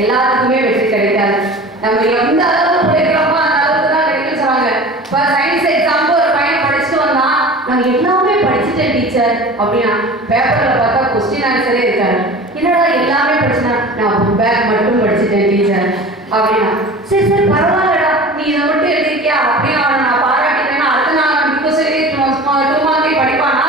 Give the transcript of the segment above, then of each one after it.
எல்லாத்துக்குமே வெற்றி கிடைக்காது. நம்ம எந்த அளவுக்கு உழைக்கிறோமோ அந்த அளவுக்கு தான் கிடைக்கும்னு சொன்னாங்க. இப்போ சயின்ஸ் எக்ஸாமுக்கு ஒரு பையன் படிச்சுட்டு வந்தான், நான் எல்லாமே படிச்சுட்டேன் டீச்சர் அப்படின்னா, பேப்பரில் பார்த்தா கொஸ்டின் ஆன்சரே இருக்காரு. என்னடா எல்லாமே படிச்சுனா, நான் புக் பேக் மட்டும் படிச்சுட்டேன் டீச்சர் அப்படின்னா, சரி சரி பரவாயில்லடா நீ இதை மட்டும் எழுதிருக்கியா அப்படின்னு அவனை நான் பாராட்டிட்டேன்னா அடுத்த நாள் அவன் பிக்கோ சரி 2 மார்க்கே படிப்பானா?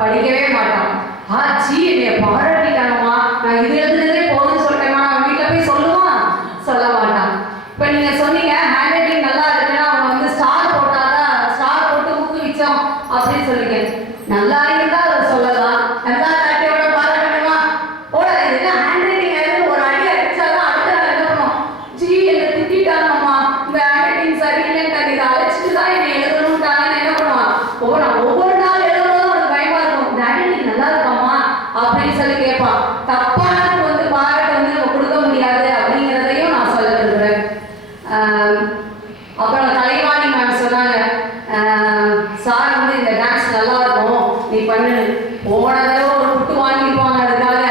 படிக்கவே மாட்டான். ஆச்சி என்னைய பாராட்டிட்டாங்கம்மா, நான் இது எழுதுனதே போதும்னு சொல்லிட்டேம்மா, அவன் வீட்டில் போய் சொல்லுவான்? சொல்ல மாட்டான். இப்போ நீங்கள் சொன்னீங்க ஹேண்ட் ரைட்டிங் நல்லா இருக்குன்னா அவன் வந்து ஸ்டார் போட்டாதான், ஸ்டார் போட்டு ஊக்குவிச்சோம் அப்படின்னு சொல்லிங்க. நல்லா இருந்தா அதை சொல்லலாம், நல்லா தட்டியோட பாராட்டணுமா? போட இது ஹேண்ட் ரைட்டிங் எழுது ஒரு அடி அடிச்சாதான் அடுத்த நாள் எழுதணும். ஜி என்னை திட்டாங்கம்மா, இந்த ஹேண்ட் ரைட்டிங் சரியில்லைன்னு இதை அழைச்சிட்டு தான் என்னை எழுதணும்ட்டாங்கன்னு என்ன பண்ணுவான்? நான் ஒவ்வொரு நாள் எழுதும்போதும் அவனுக்கு பயமா இருக்கும், இந்த ஹேண்ட் ரைட்டிங் நல்லா இருக்காமா அப்படின்னு சொல்லி கேட்பான். தப்பானதுக்கு வந்து பாராட்டு வந்து நம்ம கொடுக்க முடியாது அப்படிங்கிறதையும் நான் சொல்ல விரும்புகிறேன். அப்புறம் கலைவாணி மேம் சொன்னாங்க, சார் வந்து இந்த டான்ஸ் நல்லா இருக்கும் நீ பண்ணு. போன தடவை ஒரு புட்டு வாங்கிப்பாங்க அதுக்காக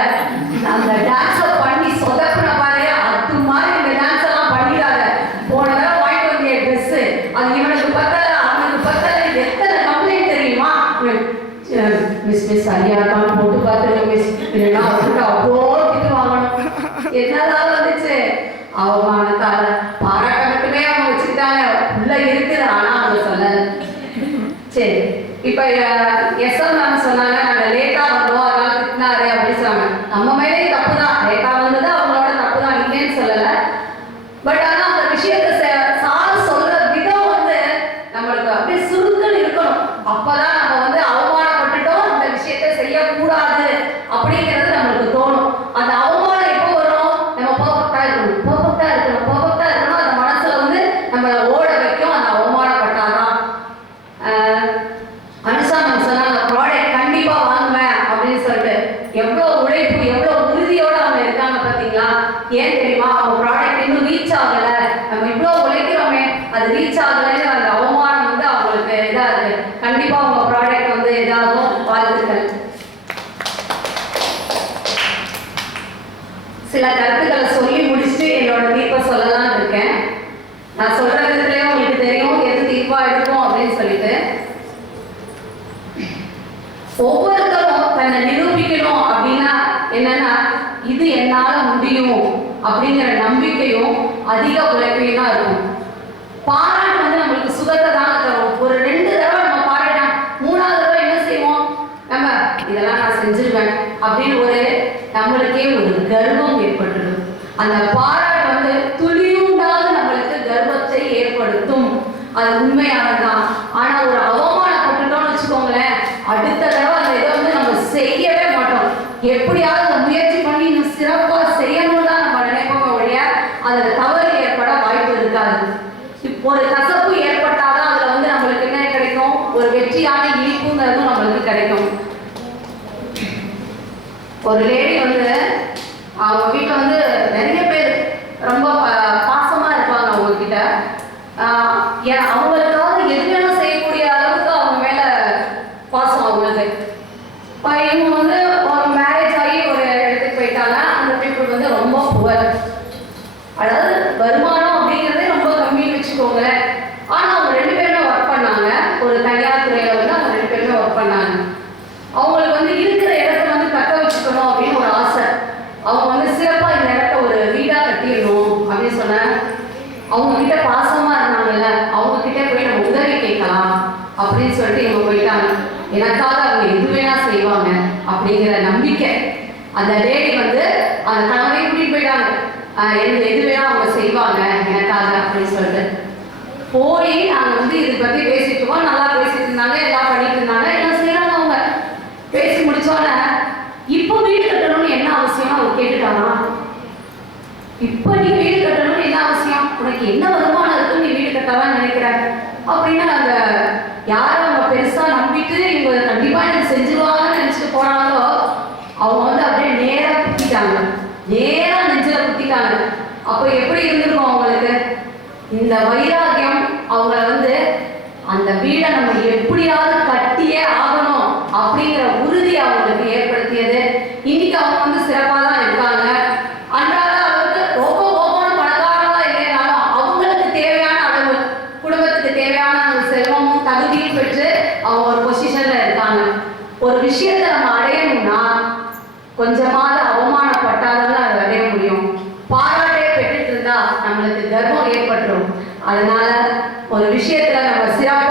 அந்த டான்ஸை பண்ணி சொதப்பின பாரு, அது மாதிரி இந்த டான்ஸ் எல்லாம் பண்ணிடாத. போன தடவை வாங்கிட்டு வந்திய ட்ரெஸ்ஸு அது இவனுக்கு பத்தல அவனுக்கு பத்தல, எத்தனை கம்ப்ளைண்ட் தெரியுமா? மிஸ் மிஸ் சரியா இருக்கான்னு போட்டு பார்த்துருங்க மிஸ், இல்லைன்னா அவருக்கு அவ்வளோ திட்டு வாங்கணும். என்னதான் வந்துச்சு அவமானத்தால பாராட்ட மட்டுமே அவங்க வச்சுக்கிட்டாங்க, உள்ள இருக்குது ஆனா அவங்க சொல்லல. சரி இப்ப எஸ்எம் மேம் சொன்னாங்க நாங்க லேட்டா வந்தோம் அதனால திட்டினாரு அப்படின்னு சொன்னாங்க. நம்ம மேலே தப்பு தான், லேட்டா வந்தது அவங்களோட தப்பு தான், இல்லைன்னு சொல்லல. பட் ஆனா அந்த விஷயத்த சார் சொல்ற விதம் வந்து நம்மளுக்கு அப்படியே சுருக்குன்னு இருக்கணும். அப்பதான் நம்ம வந்து அவமானப்பட்டுட்டோம், இந்த விஷயத்த செய்யக்கூடாது அப்படிங்கிறது நம்மளுக்கு தோணும். அந்த அவமானம் எப்போ வரும்? நம்ம பர்ஃபெக்டா இருக்கணும், பர்ஃபெக்டா இருக்கணும், பர்ஃபெக்டா இருக்கணும், அந்த மனசுல வந்து நம்மளை ஓட வைக்கும் அந்த அவமானப்பட்டாதான். அனுஷா மேம் சொன்னாங்க ப்ராடக்ட் கண்டிப்பா வாங்குவேன் அப்படின்னு சொல்லிட்டு, எவ்வளவு உழைப்பு எவ்வளவு உறுதியோட அவங்க இருக்காங்க பாத்தீங்களா? ஏன் தெரியுமா? அவங்க ப்ராடக்ட் இன்னும் ரீச் ஆகல, நம்ம இவ்வளவு உழைக்கிறோமே அது ரீச் ஆகலைன்னு அந்த அவமானம் வந்து அவங்களுக்கு இதா இருக்கு. கண்டிப்பா உங்க ப்ராடக்ட் வந்து இதாகும். வாழ்த்துக்கள். சில கருத்துக்களை சொல்லி முடிச்சுட்டு என்னோட தீர்ப்பை சொல்லலாம்னு இருக்கேன். நான் சொல்ற விதத்துலயே உங்களுக்கு தெரியும் எது தீர்ப்பா இருக்கும் அப்படின்னு சொல்லிட்டு. ஒவ்வொருத்தரும் தன்னை நிரூபிக்கணும் அப்படின்னா என்னன்னா, இது என்னால முடியும் அப்படிங்கிற நம்பிக்கையும் அதிக உழைப்பையும் தான் இருக்கும். பாராட்டு வந்து நம்மளுக்கு சுகத்தை தானே தரும். ஒரு 2 தடவை நம்ம பாராட்டோம், 3ஆவது தடவை என்ன செய்வோம்? நம்ம இதெல்லாம் நான் செஞ்சிருவேன் அப்படின்னு ஒரு நம்மளுக்கே ஒரு கர்வம் ஏற்பட்டுடும். அந்த பாராட்டு வந்து துளியுண்டாவது நம்மளுக்கு கர்வத்தை ஏற்படுத்தும், அது உண்மையானதுதான். ஆனா ஒரு அவமானப்பட்டுட்டோம்னு வச்சுக்கோங்களேன், அடுத்த தடவை அந்த இதை வந்து நம்ம செய்யவே மாட்டோம். எப்படியாவது அந்த முயற்சி பண்ணி இன்னும் சிறப்பா செய்யணும் தான் நம்ம நினைப்போம் ஒழிய அதுல தவறு ஏற்பட வாய்ப்பு இருக்காது. ஒரு கசப்பு ஏற்பட்டாதான் அதுல வந்து நம்மளுக்கு என்ன கிடைக்கும்? ஒரு வெற்றியான இனிப்புங்கிறதும் நம்மளுக்கு கிடைக்கும். ஒரு லேடி வந்து அவங்க வீட்டில் வந்து நிறைய பேர் ரொம்ப பாசமா இருப்பாங்க அவங்க கிட்ட. அவங்களுக்காக எது வேணும் செய்யக்கூடிய அளவுக்கு அவங்க மேல பாசம் அவங்களுக்கு. இவங்க வந்து ஒரு மேரேஜ் ஆகி ஒரு இடத்துக்கு போயிட்டாங்க. அந்த பீப்புள் வந்து ரொம்ப புவர், அதாவது வருமானம் அப்படிங்கிறதே ரொம்ப கம்மின்னு வச்சுக்கோங்களேன். ஆனா அவங்க 2 பேருமே ஒர்க் பண்ணாங்க. ஒரு தனியார் துறையில வந்து அவங்க 2 பேருமே ஒர்க் பண்ணாங்க. அவங்களுக்கு வந்து இருக்கிற இடத்த வந்து தக்க வச்சுக்கணும் அப்படின்னு ஒரு ஆசை. அவங்க வந்து சிறப்பா இந்த இடத்த ஒரு வீடா கட்டிடணும் அப்படின்னு சொன்ன அவங்க கிட்ட பாசமா இருந்தாங்கல்ல, அவங்க கிட்ட போய் நம்ம உதவி கேட்கலாம் அப்படின்னு சொல்லிட்டு இவங்க போயிட்டாங்க. எனக்காக அவங்க எது வேணா செய்வாங்க அப்படிங்கிற நம்பிக்கை. அந்த லேடி வந்து அந்த கணவரை கூட்டிட்டு போயிட்டாங்க, எனக்கு எது வேணா அவங்க செய்வாங்க எனக்காக அப்படின்னு சொல்லிட்டு போய் நாங்க வந்து இதை பத்தி பேசிட்டு இருக்கோம். நல்லா பேசிட்டு இருந்தாங்க, எல்லாம் பண்ணிட்டு இருந்தாங்க, எல்லாம் செய்யறாங்க. அவங்க பேசி முடிச்சோட இப்போ வீடு கட்டணும்னு என்ன அவசியம் அவங்க கேட்டுட்டாங்க. இப்ப நீ வீடு கட்டணும்னு என்ன அவசியம்? உனக்கு என்ன வருமானம் இருக்கு நீ வீடு கட்டலாம் நினைக்கிற அப்படின்னா, அந்த யாரும் அவங்க பெருசா நம்பிட்டு இவங்க கண்டிப்பா எனக்கு செஞ்சுருவாங்கன்னு நினைச்சிட்டு போனாங்களோ அவங்க வந்து அப்படியே நேரா குத்திட்டாங்க, நேரா நெஞ்சில குத்திட்டாங்க. அப்ப எப்படி இருந்திருக்கும் அவங்களுக்கு? இந்த வைராகியம் அவங்கள வந்து அந்த வீடை நம்ம எப்படியாவது கட்டியே ஆகணும் அப்படிங்கிற உறுதி அவங்களுக்கு ஏற்படுத்தியது. இன்னைக்கு அவங்க வந்து சிறப்பாக தான் இருக்காங்க. அன்றாட அவருக்கு ஒரு விஷயத்தை நம்ம அடையணும்னா கொஞ்சமாவது அவமானப்பட்டாதான் அதை அடைய முடியும். பாராட்டே பெற்றுட்டு இருந்தா நம்மளுக்கு கர்வம் ஏற்பட்டுரும். அதனால ஒரு விஷயத்துல நம்ம சிறப்பு